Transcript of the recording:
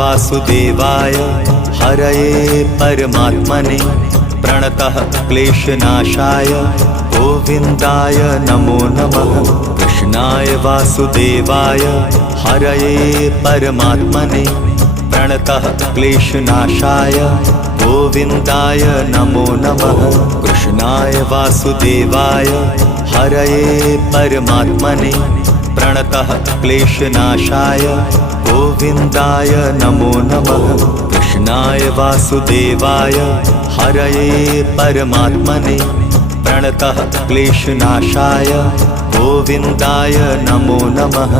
वासुदेवाय हरये परमात्मने प्रणतः क्लेशनाशाय गोविन्दाय नमो नमः। कृष्णाय वासुदेवाय हरये परमात्मने प्रणतः क्लेशनाशाय गोविन्दाय नमो नमः। कृष्णाय वासुदेवाय हरये परमात्मने प्रणतः क्लेशनाशाय गोविन्दाय नमो नमः। कृष्णाय वासुदेवाय हरये परमात्मने प्रणतः क्लेशनाशाय गोविन्दाय नमो नमः।